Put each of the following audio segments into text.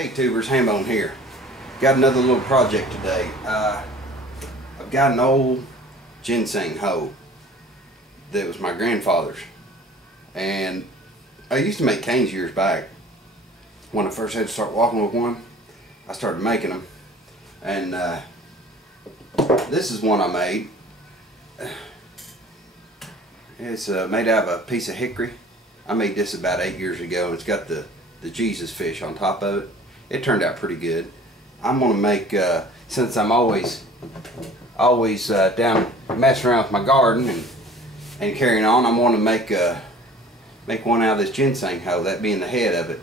Hey tubers, Hambone here. Got another little project today. I've got an old ginseng hoe that was my grandfather's, and I used to make canes years back. When I first had to start walking with one, I started making them, and this is one I made. It's made out of a piece of hickory. I made this about 8 years ago. It's got the Jesus fish on top of it. It turned out pretty good. I'm gonna make, since I'm always down messing around with my garden and carrying on, I'm gonna make one out of this ginseng hoe, that being the head of it,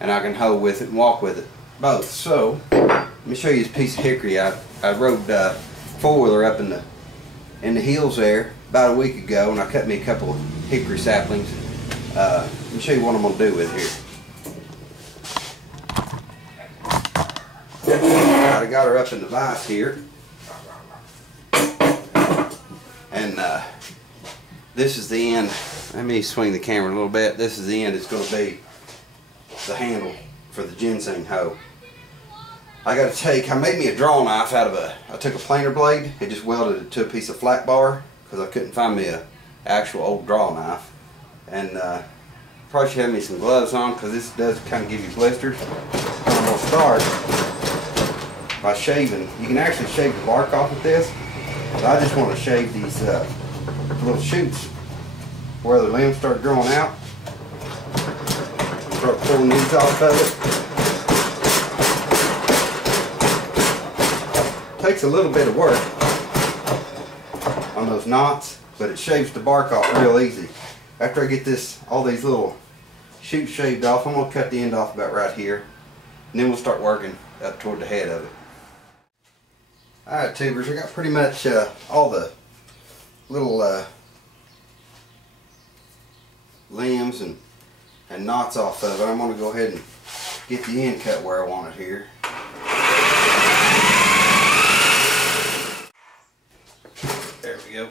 and I can hoe with it and walk with it both. So let me show you this piece of hickory. I rode four-wheeler up in the hills there about a week ago, and I cut me a couple of hickory saplings. Let me show you what I'm gonna do with it here. I got her up in the vise here, and this is the end. Let me swing the camera a little bit. This is the end. It's going to be the handle for the ginseng hoe. I made me a draw knife out of I took a planer blade and just welded it to a piece of flat bar because I couldn't find me an actual old draw knife. And probably should have me some gloves on because this does kind of give you blisters. I'm going to start by shaving. You can actually shave the bark off with this, but I just want to shave these little shoots where the limbs start growing out. Start pulling these off of it. Takes a little bit of work on those knots, but it shaves the bark off real easy. After I get all these little shoots shaved off, I'm going to cut the end off about right here, and then we'll start working up toward the head of it. Alright tubers, I got pretty much all the little limbs and knots off of it. I'm going to go ahead and get the end cut where I want it here. There we go.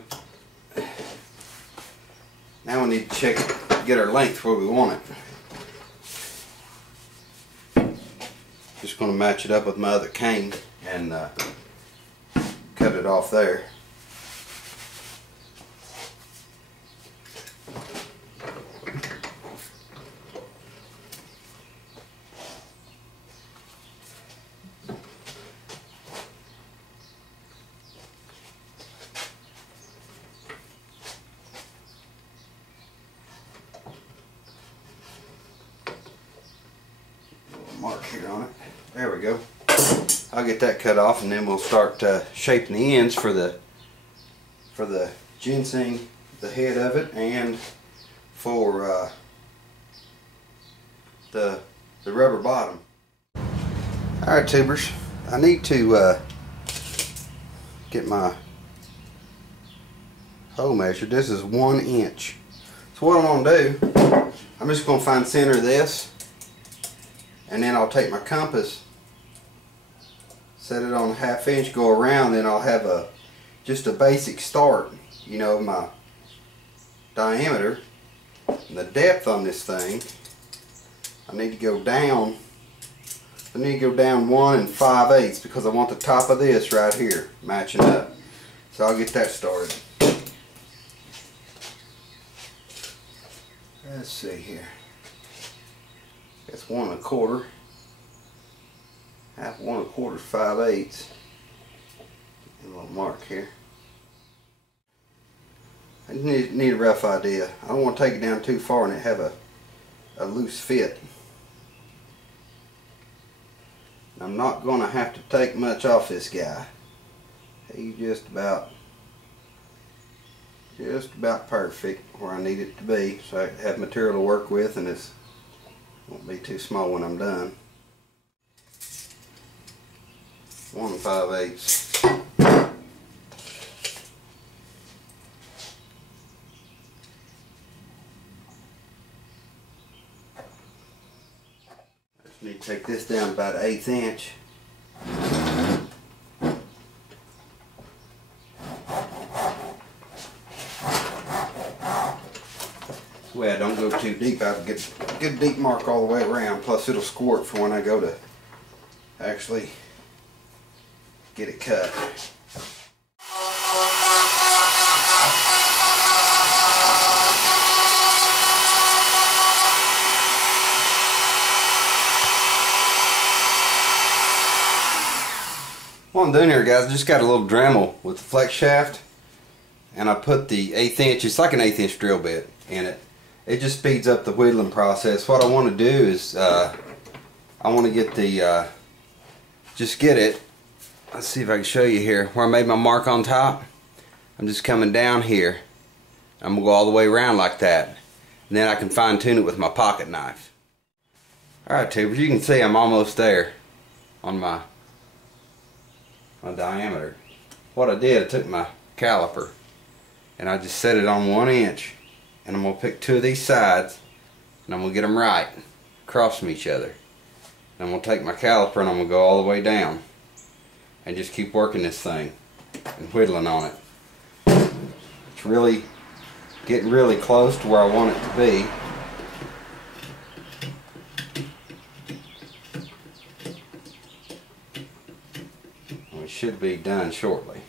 Now we need to get our length where we want it. Just going to match it up with my other cane and cut it off there. Mark here on it. There we go. I'll get that cut off, and then we'll start shaping the ends for the ginseng, the head of it, and for the rubber bottom. Alright tubers, I need to get my hoe measured. This is 1 inch. So what I'm going to do, I'm just going to find the center of this, and then I'll take my compass, set it on a 1/2 inch, go around, then I'll have just a basic start, you know, my diameter and the depth on this thing. I need to go down 1 5/8 because I want the top of this right here matching up. So I'll get that started. Let's see here. That's 1 1/4. 1 1/4 5/8. A little mark here. I need a rough idea. I don't want to take it down too far and it have a loose fit. I'm not going to have to take much off this guy. He's just about perfect where I need it to be, so I have material to work with, and it won't be too small when I'm done. 1 5/8. Just need to take this down about 1/8 inch. Well, don't go too deep. I'll get a good deep mark all the way around. Plus, it'll squirt for when I go to actually get it cut. What I'm doing here, guys, I just got a little Dremel with the flex shaft, and I put the 1/8 inch, it's like an 1/8 inch drill bit in it. It just speeds up the whittling process. What I want to do is I want to get the just get it, let's see if I can show you here where I made my mark on top. I'm just coming down here. I'm gonna go all the way around like that, and then I can fine tune it with my pocket knife. Alright, tubers, you can see I'm almost there on my diameter. What I did, I took my caliper and I just set it on 1 inch, and I'm going to pick 2 of these sides and I'm going to get them right across from each other. And I'm going to take my caliper and I'm going to go all the way down and just keep working this thing and whittling on it. It's really getting really close to where I want it to be. It should be done shortly.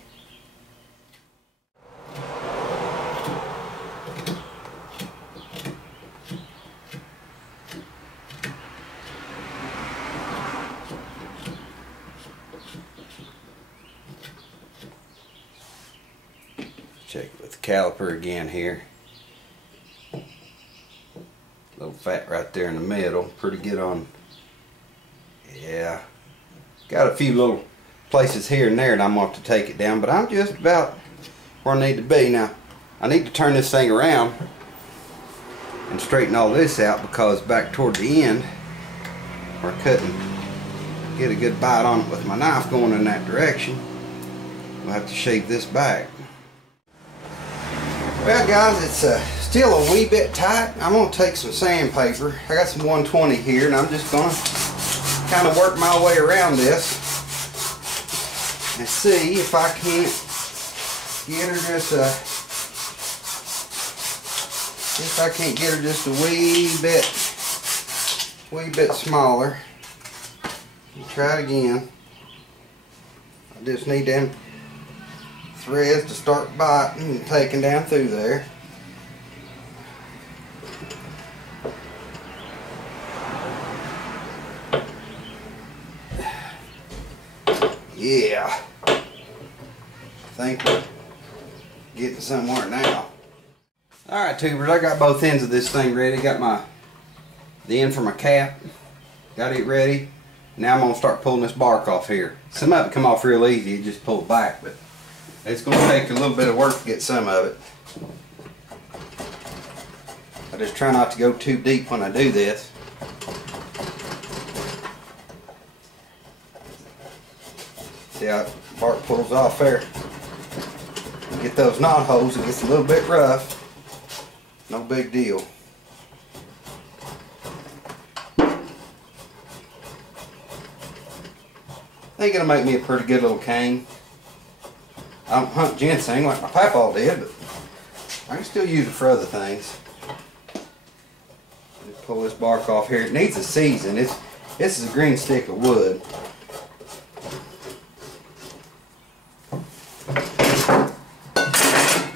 Check it with the caliper again here. A little fat right there in the middle. Pretty good on. Yeah. Got a few little places here and there, and I'm going to have to take it down, but I'm just about where I need to be. Now, I need to turn this thing around and straighten all this out, because back toward the end, where I couldn't get a good bite on it with my knife going in that direction, I'll have to shave this back. Well, guys, it's still a wee bit tight. I'm going to take some sandpaper. I got some 120 here, and I'm just going to kind of work my way around this and see if I can't get her just a wee bit smaller. Try it again. I just need them threads to start biting and taking down through there. Yeah, I think we're getting somewhere now. Alright, tubers, I got both ends of this thing ready. Got the end for my cap. Got it ready. Now I'm going to start pulling this bark off here. Some of it come off real easy, it just pulls back, but it's going to take a little bit of work to get some of it. I just try not to go too deep when I do this. See how the bark pulls off there. Get those knot holes, it gets a little bit rough. No big deal. I think it'll make me a pretty good little cane. I don't hunt ginseng like my papaw did, but I can still use it for other things. Just pull this bark off here. It needs a season. This is a green stick of wood.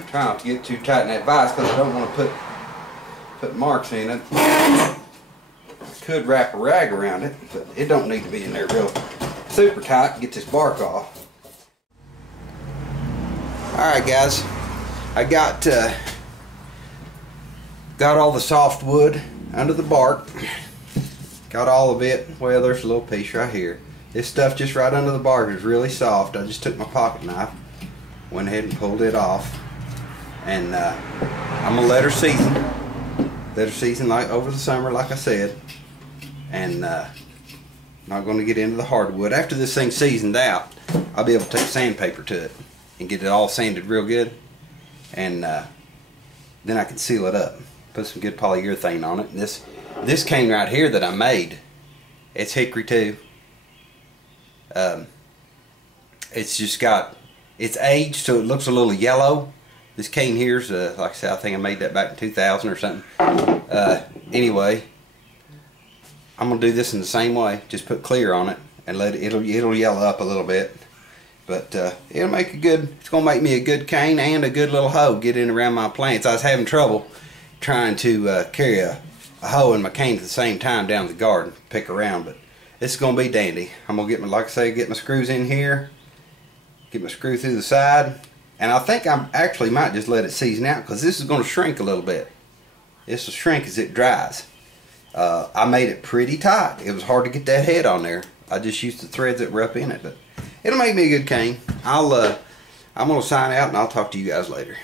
Try not to get too tight in that vise, because I don't want to put marks in it. I could wrap a rag around it, but it don't need to be in there real super tight to get this bark off. Alright, guys, I got all the soft wood under the bark. Got all of it. Well, there's a little piece right here. This stuff just right under the bark is really soft. I just took my pocket knife, went ahead and pulled it off. And I'm gonna let her season. Let her season like over the summer, like I said. And not gonna get into the hardwood. After this thing's seasoned out, I'll be able to take sandpaper to it and get it all sanded real good. And then I can seal it up. Put some good polyurethane on it. And this cane right here that I made, it's hickory too. It's just got, it's aged, so it looks a little yellow. This cane here's, like I said, I think I made that back in 2000 or something. Anyway, I'm going to do this in the same way. Just put clear on it and it'll yellow up a little bit. But it'll make a good, it's going to make me a good cane and a good little hoe get in around my plants. I was having trouble trying to carry a hoe and my cane at the same time down the garden, pick around, but it's going to be dandy. I'm going to get my, like I say, get my screws in here, get my screw through the side, and I think I actually might just let it season out because this is going to shrink a little bit. This will shrink as it dries. I made it pretty tight. It was hard to get that head on there. I just used the threads that were up in it, but it'll make me a good cane. I'm going to sign out and I'll talk to you guys later.